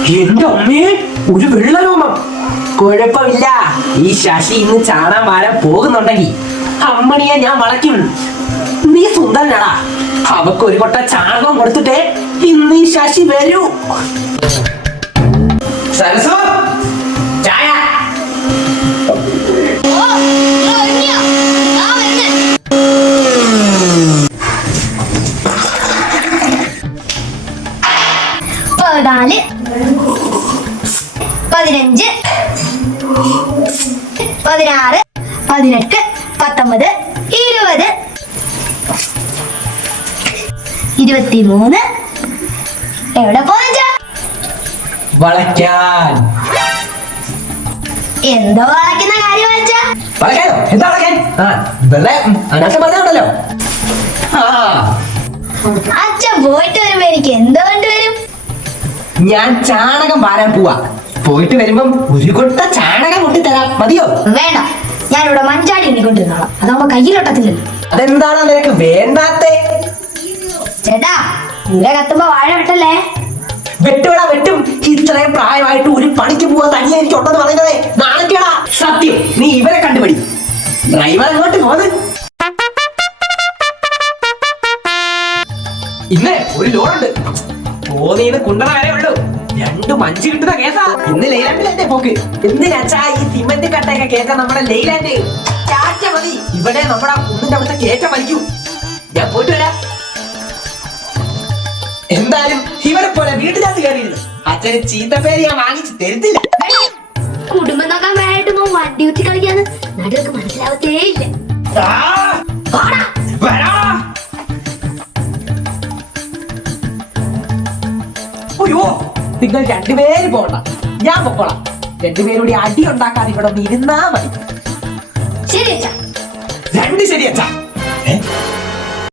അമ്മേ ഒരു വെള്ളരോമം കുഴപ്പമില്ല. ഈ ശശി ഇന്ന് ചാണാൻ വാരാൻ പോകുന്നുണ്ടെങ്കിൽ അമ്മണിയെ ഞാൻ വളയ്ക്കും. നീ സുന്ദരനാടാ. അവക്ക് ഒരു കൊട്ട ചാണകം കൊടുത്തിട്ടേ ഇന്ന് ഈ ശശി വരൂ. സരസു ചായ. ഓ, പതിനഞ്ച് പതിനാറ് പതിനെട്ട് പത്തൊമ്പത് ഇരുപത് ഇരുപത്തിമൂന്ന്. എവിടെ പോയിച്ച വളയ്ക്കാൻ. എന്തോ വളയ്ക്കുന്ന കാര്യം വെച്ചാ? വളയ്ക്കാനോ? എന്താ വളയ്ക്കാൻ? ആ വെറുതെ അനാശം പറഞ്ഞുണ്ടല്ലോ ആ. അച്ഛൻ പോയിട്ട് വരുമ്പോ എനിക്ക് എന്തോ വരും. ഞാൻ ചാണകം വാരാൻ പോവാ. പോയിട്ട് വരുമ്പം ഒരു കൊട്ട ചാണകം കൊണ്ടുതരാം മതിയോ? വേണ്ട. ഞാൻ ഇവിടെ മഞ്ചാടി എണ്ണിക്കൊണ്ടിരുന്നോളാം. അതാവുമ്പോ കയ്യിലൊട്ടത്തില്ലല്ലോ. അതെന്താണ് നിനക്ക് വേണ്ടാത്തേ? ചേട്ടാ ഇവരെ കത്തുമ്പോ വാഴ വെട്ടല്ലേ? വെട്ടുവിടാ വെട്ടും. ഇത്രയും പ്രായമായിട്ട് ഒരു പണിക്ക് പോവാ തനിയെ എനിക്ക് ഉണ്ടെന്ന് പറയുന്നത്. നാളെക്കേടാ സത്യം. നീ ഇവരെ കണ്ടുപിടി. ഡ്രൈവർ അങ്ങോട്ട് പോന്ന്. ഇന്ന് ഒരു ലോഡുണ്ട് പോന്നീന്ന് കുണ്ടറ വരെ ഉള്ളൂ. രണ്ടു മഞ്ച് കിട്ടുന്ന കേസാ. ഇന്ന് ലൈലാൻഡിലെ പോക്ക്. എന്തിനാച്ചാ ഈ സിമന്റ് കട്ടയൊക്കെ കേറ്റാൻ നമ്മുടെ ലൈലാൻഡ് ചാറ്റ മതി. ഇവിടെ നമ്മുടെ കുന്നിന്റെ അവിടുത്തെ കേറ്റ വലിക്കൂ. ഞാൻ പോയിട്ട് വരാം. എന്തായാലും ഇവരെ പോലെ വീട്ടിനകത്ത് കയറിയിരുന്നു. അച്ഛന് ചീത്തപ്പേര് ഞാൻ വാങ്ങിച്ച് തരുത്തില്ല. കുടുംബം നോക്കാൻ വേണ്ടിട്ട് മോൻ വണ്ടി കുത്തി കളിക്കാന്ന്. നടുവൊക്കെ മനസ്സിലാവത്തേ ഇല്ല അയ്യോ നിങ്ങൾ രണ്ടുപേര് പോകണ്ട ഞാൻ പൊക്കോളാം. രണ്ടുപേരുടെ അടി ഉണ്ടാക്കാതെ ഇവിടെ ഒന്ന് ഇരുന്നാ മതി. ശരി അച്ഛാ. രണ്ട് ശരി അച്ഛാ.